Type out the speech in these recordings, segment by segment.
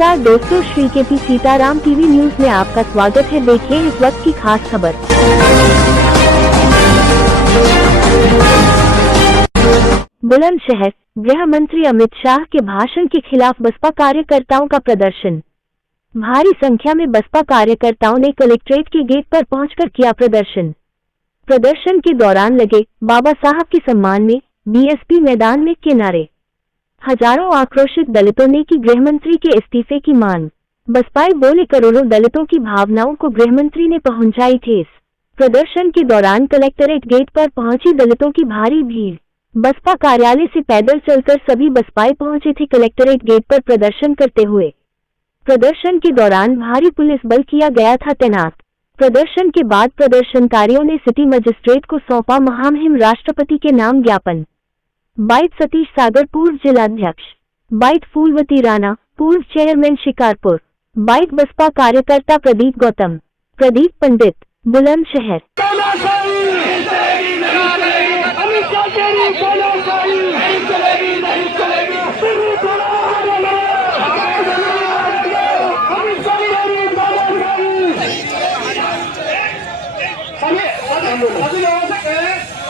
नमस्कार दोस्तों, Shri KP Sitaram TV news में आपका स्वागत है। देखिए इस वक्त की खास खबर। बुलंदशहर, गृह मंत्री अमित शाह के भाषण के खिलाफ बसपा कार्यकर्ताओं का प्रदर्शन। भारी संख्या में बसपा कार्यकर्ताओं ने कलेक्ट्रेट के गेट पर पहुंचकर किया प्रदर्शन। प्रदर्शन के दौरान लगे बाबा साहब के सम्मान में बीएसपी मैदान में किनारे। हजारों आक्रोशित दलितों ने की गृहमंत्री के इस्तीफे की मांग। बसपाई बोले करोड़ों दलितों की भावनाओं को गृहमंत्री ने पहुंचाई ठेस। प्रदर्शन के दौरान कलेक्टरेट गेट पर पहुंची दलितों की भारी भीड़। बसपा कार्यालय से पैदल चलकर सभी बसपाई पहुंचे थे कलेक्टरेट गेट पर प्रदर्शन करते हुए। प्रदर्शन के दौरान भारी पुलिस बल किया गया था तैनात। प्रदर्शन के बाद प्रदर्शनकारियों ने सिटी मजिस्ट्रेट को सौंपा महामहिम राष्ट्रपति के नाम ज्ञापन। बाइट सतीश सागर, पूर्व जिलाध्यक्ष। बाइट फूलवती राणा, पूर्व चेयरमैन शिकारपुर। बाइट बसपा कार्यकर्ता प्रदीप गौतम। प्रदीप पंडित, बुलंदशहर।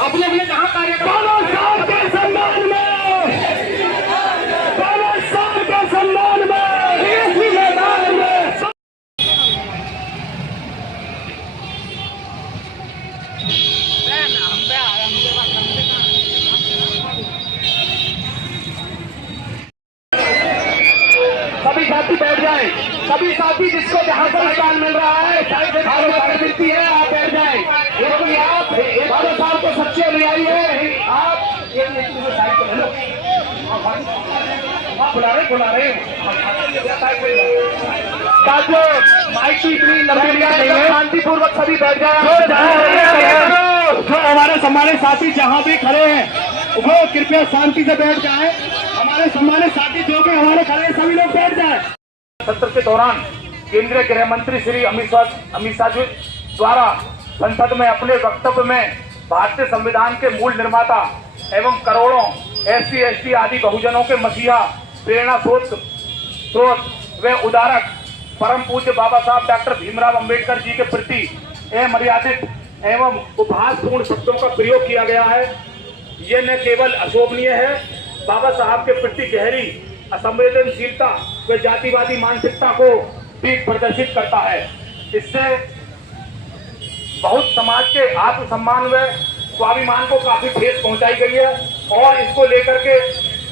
अपने अपने जहाँ कार्यकर्ता के सम्मान में, के सम्मान में, मैदान में सभी साथी बैठ जाए। सभी साथी जिसको जहाँ पर स्थान मिल रहा है, साइड मिलती है, आप बैठ जाए। क्योंकि आप बाबा साहब को सच्चे अनुयायी है। आप साइड को ले लो। बुला रहे शांतिपूर्वक सभी बैठ जाए। जो हमारे सम्मानित साथी जहाँ भी खड़े हैं वो कृपया शांति से बैठ जाए। हमारे सम्मानित साथी जो भी हमारे खड़े हैं सभी लोग बैठ जाए। सत्र के दौरान केंद्रीय गृह मंत्री श्री अमित शाह जी द्वारा संसद में अपने वक्तव्य में भारतीय संविधान के मूल निर्माता एवं करोड़ों SC ST आदि बहुजनों के मसीहा, प्रेरणा स्रोत व उदारक परम पूज्य बाबा साहब डॉक्टर भीमराव अंबेडकर जी के प्रति अमर्यादित एवं उपहासपूर्ण शब्दों का प्रयोग किया गया है। ये न केवल अशोभनीय है, बाबा साहब के प्रति गहरी असंवेदनशीलता व जातिवादी मानसिकता को भी प्रदर्शित करता है। इससे बहुत समाज के आत्मसम्मान व स्वाभिमान को काफी ठेस पहुंचाई गई है और इसको लेकर के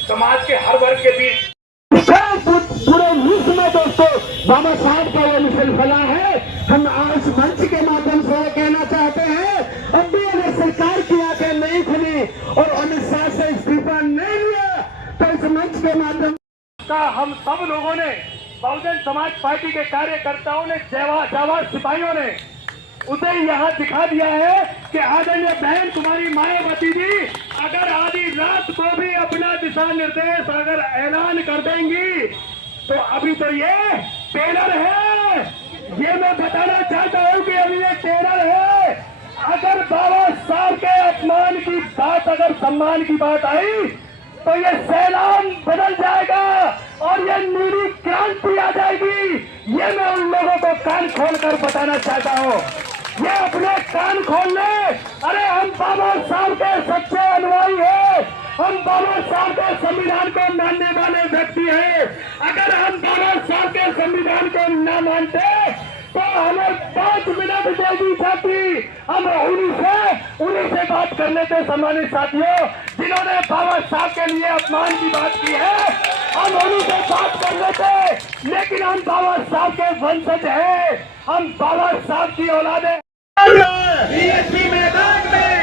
समाज के हर वर्ग के बीच पूरे विश्व में दोस्तों बाबा साहब का ये मिशन फैला है। हम आज मंच के माध्यम से कहना चाहते हैं, अब भी अगर सरकार की आंखें नहीं खुली और अमित शाह से इस्तीफा नहीं लिया तो इस मंच के माध्यम का हम सब लोगों ने, बहुजन समाज पार्टी के कार्यकर्ताओं ने, जाबाज सिपाहियों ने उसे यहाँ दिखा दिया है कि आदरणीय बहन तुम्हारी मायावती जी अगर आधी रात को भी अपना दिशा निर्देश अगर ऐलान कर देंगी तो अभी तो ये टेलर है। ये मैं बताना चाहता हूँ कि अभी ये टेलर है। अगर बाबा साहब के अपमान की बात, अगर सम्मान की बात आई तो ये सैलान बदल जाएगा और ये नीली क्रांति आ जाएगी। ये मैं उन लोगों को कान खोलकर बताना चाहता हूँ। ये अपने कान खोल ले। अरे हम बाबा साहब के सच्चे अनुयायी हैं, हम बाबा साहब के संविधान को मानने वाले व्यक्ति हैं। अगर हम बाबा साहब के संविधान को न मानते तो हमें 5 मिनट दे दी जाती। हम उन्हीं से बात कर लेते सम्मानित साथियों, जिन्होंने बाबा साहब के लिए अपमान की बात की है। हम उन्हीं से बात कर लेते, लेकिन हम बाबा साहब के वंशज हैं, हम बाबा साहब की औलाद है। बीएसपी मैदान में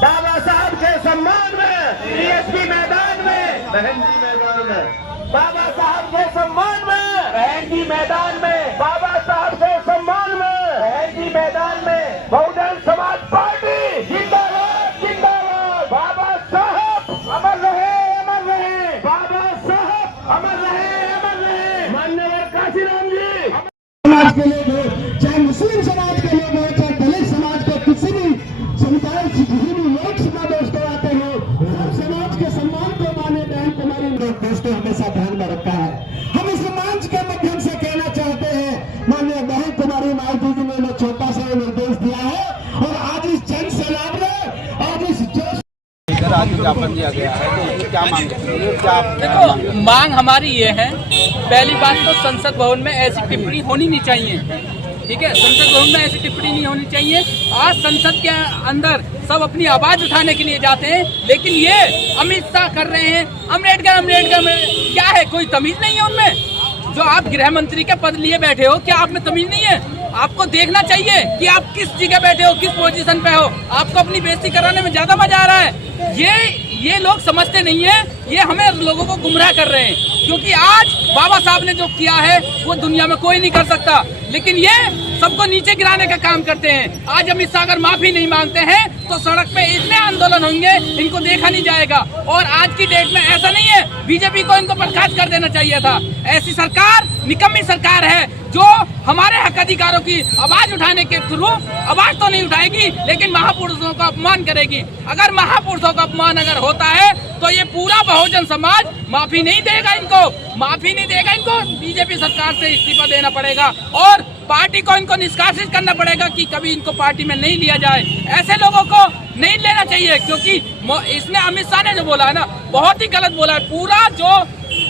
बाबा साहब के सम्मान में, बीएसपी मैदान में, बहन जी मैदान में, बाबा साहब के सम्मान में, बहन जी मैदान में, बाबा साहब के सम्मान में, बहन जी मैदान में, बहुजन समाज पार्टी जिंदाबाद जिंदाबाद। बाबा साहब अमर रहे, अमर रहे, बाबा साहब अमर रहे, अमर रहे। माननीय काशीराम जी समाज के लोग हो, चाहे मुस्लिम समाज के लोग हो, चाहे दलित समाज के किसी भी समुदाय से किसी भी लोग सभा दोस्तों आते हो, सब समाज के सम्मान को माने बहन तुम्हारी दोस्तों हमेशा ध्यान में रखा है। हम इस ज्ञापन दिया गया है, तो क्या मांग क्या? देखो, मांग हमारी ये है, पहली बात तो संसद भवन में ऐसी टिप्पणी होनी नहीं चाहिए, ठीक है। संसद भवन में ऐसी टिप्पणी नहीं होनी चाहिए। आज संसद के अंदर सब अपनी आवाज उठाने के लिए जाते हैं, लेकिन ये अमित शाह कर रहे हैं अम्बेडकर में क्या है, कोई तमीज नहीं है उनमें? जो आप गृह मंत्री के पद लिए बैठे हो, क्या आप में तमीज नहीं है? आपको देखना चाहिए कि आप किस जगह बैठे हो, किस पोजीशन पे हो। आपको अपनी बेइज्जती कराने में ज्यादा मजा आ रहा है। ये लोग समझते नहीं है, ये हमें लोगों को गुमराह कर रहे हैं, क्योंकि आज बाबा साहब ने जो किया है वो दुनिया में कोई नहीं कर सकता, लेकिन ये सबको नीचे गिराने का काम करते हैं। आज अमित शाह अगर माफी नहीं मांगते हैं तो सड़क पे इतने आंदोलन होंगे, इनको देखा नहीं जाएगा। और आज की डेट में ऐसा नहीं है, बीजेपी को इनको बर्खास्त कर देना चाहिए था। ऐसी सरकार निकम्मी सरकार है जो हमारे हक अधिकारों की आवाज उठाने के थ्रू आवाज तो नहीं उठाएगी, लेकिन महापुरुषों का अपमान करेगी। अगर महापुरुषों का अपमान अगर होता है तो ये पूरा बहुजन समाज माफी नहीं देगा इनको। बीजेपी सरकार से इस्तीफा देना पड़ेगा और पार्टी को इनको निष्कासित करना पड़ेगा कि कभी इनको पार्टी में नहीं लिया जाए। ऐसे लोगों को नहीं लेना चाहिए, क्योंकि इसने अमित शाह ने जो बोला है ना, बहुत ही गलत बोला है।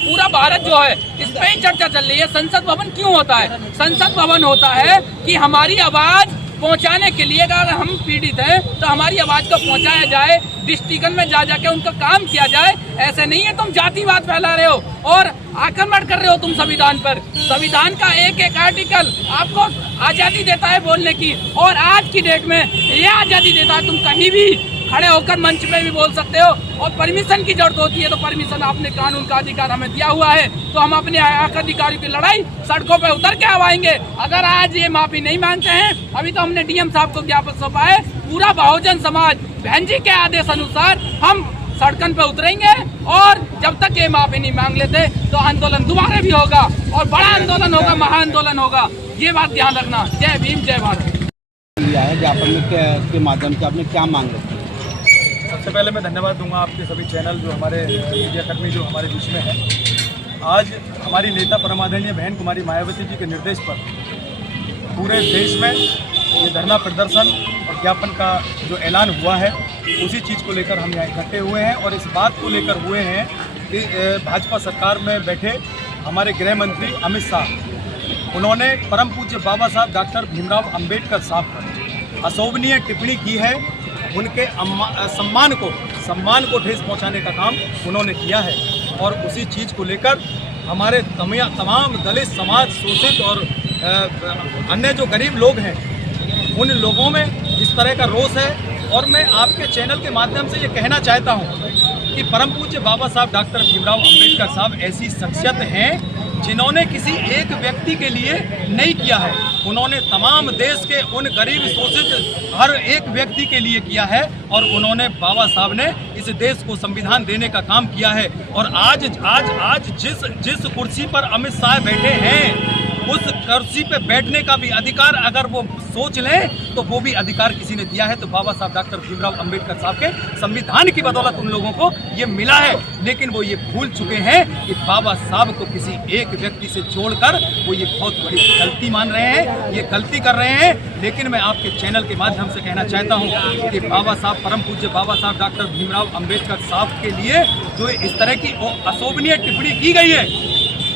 पूरा भारत जो है इस पे ही चर्चा चल रही है। संसद भवन क्यों होता है? संसद भवन होता है कि हमारी आवाज पहुंचाने के लिए, अगर हम पीड़ित हैं तो हमारी आवाज को पहुंचाया जाए, डिस्ट्रिक्ट में जा जाके उनका काम किया जाए। ऐसे नहीं है तुम जातिवाद फैला रहे हो और आक्रमण कर रहे हो तुम संविधान पर। संविधान का एक आर्टिकल आपको आजादी देता है बोलने की, और आज की डेट में ये आजादी देता है, तुम कहीं भी खड़े होकर मंच पे भी बोल सकते हो। और परमिशन की जरूरत होती है तो परमिशन आपने कानून का अधिकार हमें दिया हुआ है, तो हम अपने हक अधिकारियों की लड़ाई सड़कों पे उतर के आवाएंगे। अगर आज ये माफी नहीं मांगते हैं, अभी तो हमने डीएम साहब को ज्ञापन सौंपा है, पूरा बहुजन समाज बहन जी के आदेश अनुसार हम सड़कन पे उतरेंगे, और जब तक ये माफी नहीं मांग लेते तो आंदोलन दोबारा भी होगा और बड़ा आंदोलन होगा, महाआंदोलन होगा। ये बात ध्यान रखना। जय भीम, जय भारत। ज्ञापन के माध्यम से आपने क्या मांग रखी? सबसे पहले मैं धन्यवाद दूंगा आपके सभी चैनल जो हमारे मीडिया कर्मी जो हमारे बीच में है। आज हमारी नेता परमादरणीय बहन कुमारी मायावती जी के निर्देश पर पूरे देश में ये धरना प्रदर्शन और ज्ञापन का जो ऐलान हुआ है, उसी चीज़ को लेकर हम यहाँ इकट्ठे हुए हैं। और इस बात को लेकर हुए हैं कि भाजपा सरकार में बैठे हमारे गृह मंत्री अमित शाह, उन्होंने परम पूज्य बाबा साहब डॉक्टर भीमराव अंबेडकर साहब पर अशोभनीय टिप्पणी की है। उनके सम्मान को ठेस पहुंचाने का काम उन्होंने किया है, और उसी चीज़ को लेकर हमारे तमाम दलित समाज, शोषित और अन्य जो गरीब लोग हैं, उन लोगों में इस तरह का रोष है। और मैं आपके चैनल के माध्यम से ये कहना चाहता हूँ कि परम पूज्य बाबा साहब डॉक्टर भीमराव अंबेडकर साहब ऐसी शख्सियत हैं जिन्होंने किसी एक व्यक्ति के लिए नहीं किया है, उन्होंने तमाम देश के उन गरीब शोषित हर एक व्यक्ति के लिए किया है। और उन्होंने बाबा साहब ने इस देश को संविधान देने का काम किया है। और आज जिस कुर्सी पर अमित शाह बैठे हैं, उस कुर्सी पे बैठने का भी अधिकार अगर वो सोच लें तो वो भी अधिकार किसी ने दिया है, तो बाबा साहब डॉक्टर भीमराव अंबेडकर साहब के संविधान की बदौलत उन लोगों को ये मिला है। लेकिन वो ये भूल चुके हैं कि बाबा साहब को किसी एक व्यक्ति से जोड़कर वो ये बहुत बड़ी गलती मान रहे हैं, ये गलती कर रहे हैं। लेकिन मैं आपके चैनल के माध्यम से कहना चाहता हूँ कि बाबा साहब, परम पूज्य बाबा साहब डॉक्टर भीमराव अंबेडकर साहब के लिए जो इस तरह की अशोभनीय टिप्पणी की गई है,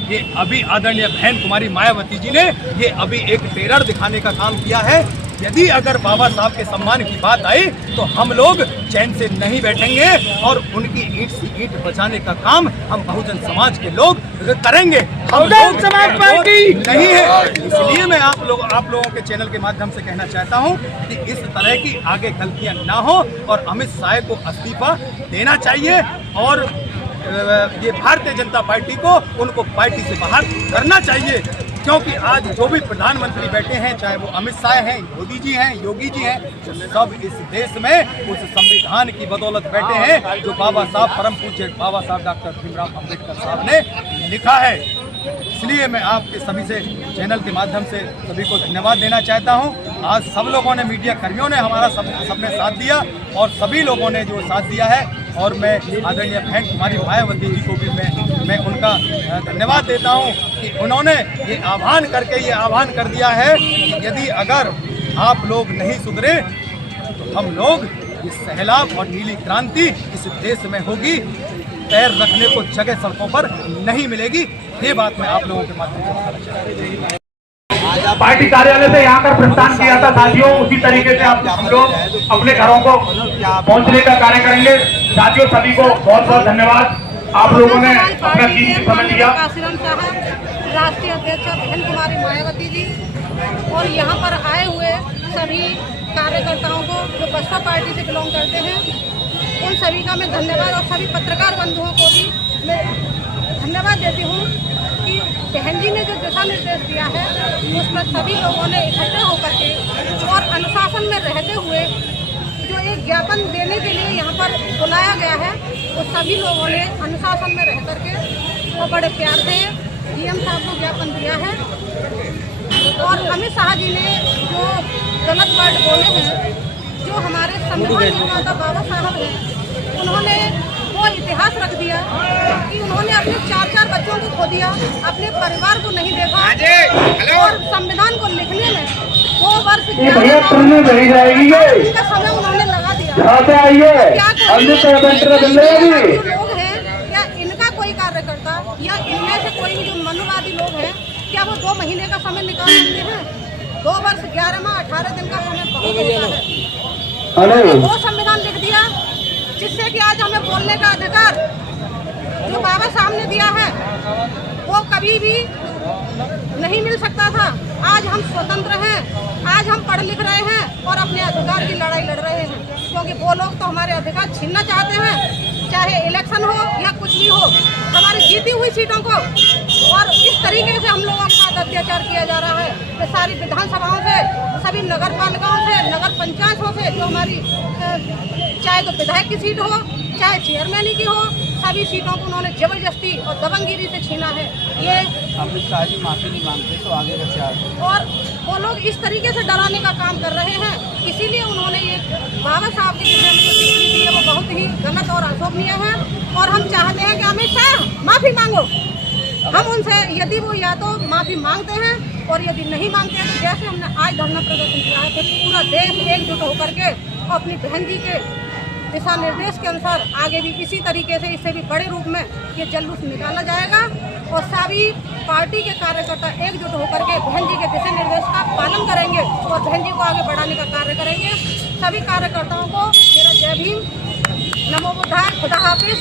ये अभी आदरणीय बहन कुमारी मायावती जी ने ये अभी एक टेरर दिखाने का काम किया है। यदि अगर बाबा साहब के सम्मान की बात आई तो हम लोग चैन से नहीं बैठेंगे और उनकी ईंट से ईंट बचाने का काम हम बहुजन समाज के लोग करेंगे। बहुजन समाज पार्टी नहीं है। इसलिए मैं आप लोगों के चैनल के माध्यम से कहना चाहता हूं कि इस तरह की आगे गलतियां ना हो और अमित शाह को इस्तीफा देना चाहिए और ये भारतीय जनता पार्टी को उनको पार्टी से बाहर करना चाहिए। क्योंकि आज जो भी प्रधानमंत्री बैठे हैं, चाहे वो अमित शाह हैं, मोदी जी हैं, योगी जी हैं, सब इस देश में उस संविधान की बदौलत बैठे हैं जो बाबा साहब, परम पूज्य बाबा साहब डॉक्टर भीमराव अंबेडकर साहब ने लिखा है। इसलिए मैं आपके सभी से चैनल के माध्यम से सभी को धन्यवाद देना चाहता हूं। आज सब लोगों ने, मीडिया कर्मियों ने हमारा सबने साथ दिया और सभी लोगों ने जो साथ दिया है, और मैं आदरणीय बहन कुमारी मायावती जी को भी मैं उनका धन्यवाद देता हूं कि उन्होंने ये आह्वान कर दिया है कि यदि अगर आप लोग नहीं सुधरे तो हम लोग ये सैलाब और नीली क्रांति इस देश में होगी, पैर रखने को जगह सड़कों पर नहीं मिलेगी। ये बात मैं आप लोगों के माध्यम से बताना चाहता हूं। पार्टी कार्यालय से यहाँ पर प्रस्थान किया था साथियों, उसी तरीके से आप हम लोग अपने घरों को पहुँचने का कार्य करेंगे। साथियों सभी को बहुत बहुत धन्यवाद, आप लोगों ने अपना कीमती समय दिया। राष्ट्रीय अध्यक्ष बहन कुमारी मायावती जी और यहाँ पर आए हुए सभी कार्यकर्ताओं को जो बसपा पार्टी से बिलोंग करते हैं, उन सभी का मैं धन्यवाद और सभी पत्रकार बंधुओं को भी मैं धन्यवाद देती हूँ कि बहन जी ने जो दिशा निर्देश दिया है उसमें सभी लोगों ने इकट्ठे होकर के और अनुशासन में रहते हुए जो एक ज्ञापन देने के लिए यहाँ पर बुलाया गया है, वो सभी लोगों ने अनुशासन में रह करके वो बड़े प्यार से डीएम साहब को ज्ञापन दिया है। और अमित शाह जी ने जो गलत वर्ड बोले हैं, जो हमारे संविधान निर्माता बाबा साहब हैं, उन्होंने वो इतिहास रख दिया कि उन्होंने अपने 4 बच्चों को खो दिया, अपने परिवार को नहीं देखा और संविधान को लिखने में 2 वर्ष का समय उन्होंने लगा दिया। लोग हैं या इनका कोई कार्यकर्ता या इनमें से कोई जो मनुवादी लोग हैं, क्या वो 2 महीने का समय निकाल सकते हैं? 2 वर्ष 11 माह 18 दिन का समय बहुत होता है। वो संविधान लिख दिया जिससे कि आज हमें बोलने का अधिकार जो बाबा साहब ने दिया है वो कभी भी नहीं मिल सकता था। आज हम स्वतंत्र हैं, आज हम पढ़ लिख रहे हैं और अपने अधिकार की लड़ाई लड़ रहे हैं, क्योंकि वो लोग तो हमारे अधिकार छीनना चाहते हैं, चाहे इलेक्शन हो या कुछ भी हो, हमारी जीती हुई सीटों को। और इस तरीके से हम लोगों के साथ अत्याचार किया जा रहा है कि सारी विधानसभाओं से, सभी नगर पालिकाओं से, नगर पंचायतों से, जो हमारी चाहे तो विधायक की सीट हो चाहे चेयरमैन की हो, सभी सीटों को उन्होंने जबरदस्ती और दबंगगिरी से छीना है। ये अमित शाह जी माफी नहीं मांगते तो आगे कैसे आगे? और वो लोग इस तरीके से डराने का काम कर रहे हैं, इसीलिए उन्होंने ये बाबा साहब के विषय में जो टिप्पणी दी है वो बहुत ही गलत और अशोभनीय है। और हम चाहते हैं कि अमित शाह माफी मांगो। हम उनसे यदि वो या तो माफी मांगते हैं और यदि नहीं मांगते हैं तो जैसे हमने आज धरना प्रदर्शन किया है कि पूरा देश एकजुट होकर के अपनी बहन जी के दिशा निर्देश के अनुसार आगे भी इसी तरीके से, इससे भी बड़े रूप में ये जुलूस निकाला जाएगा और सभी पार्टी के कार्यकर्ता एकजुट होकर के बहन जी के दिशा निर्देश का पालन करेंगे और बहन जी को आगे बढ़ाने का कार्य करेंगे। सभी कार्यकर्ताओं को मेरा जय भीम, नमो बुद्धाय, खुदा हाफिज।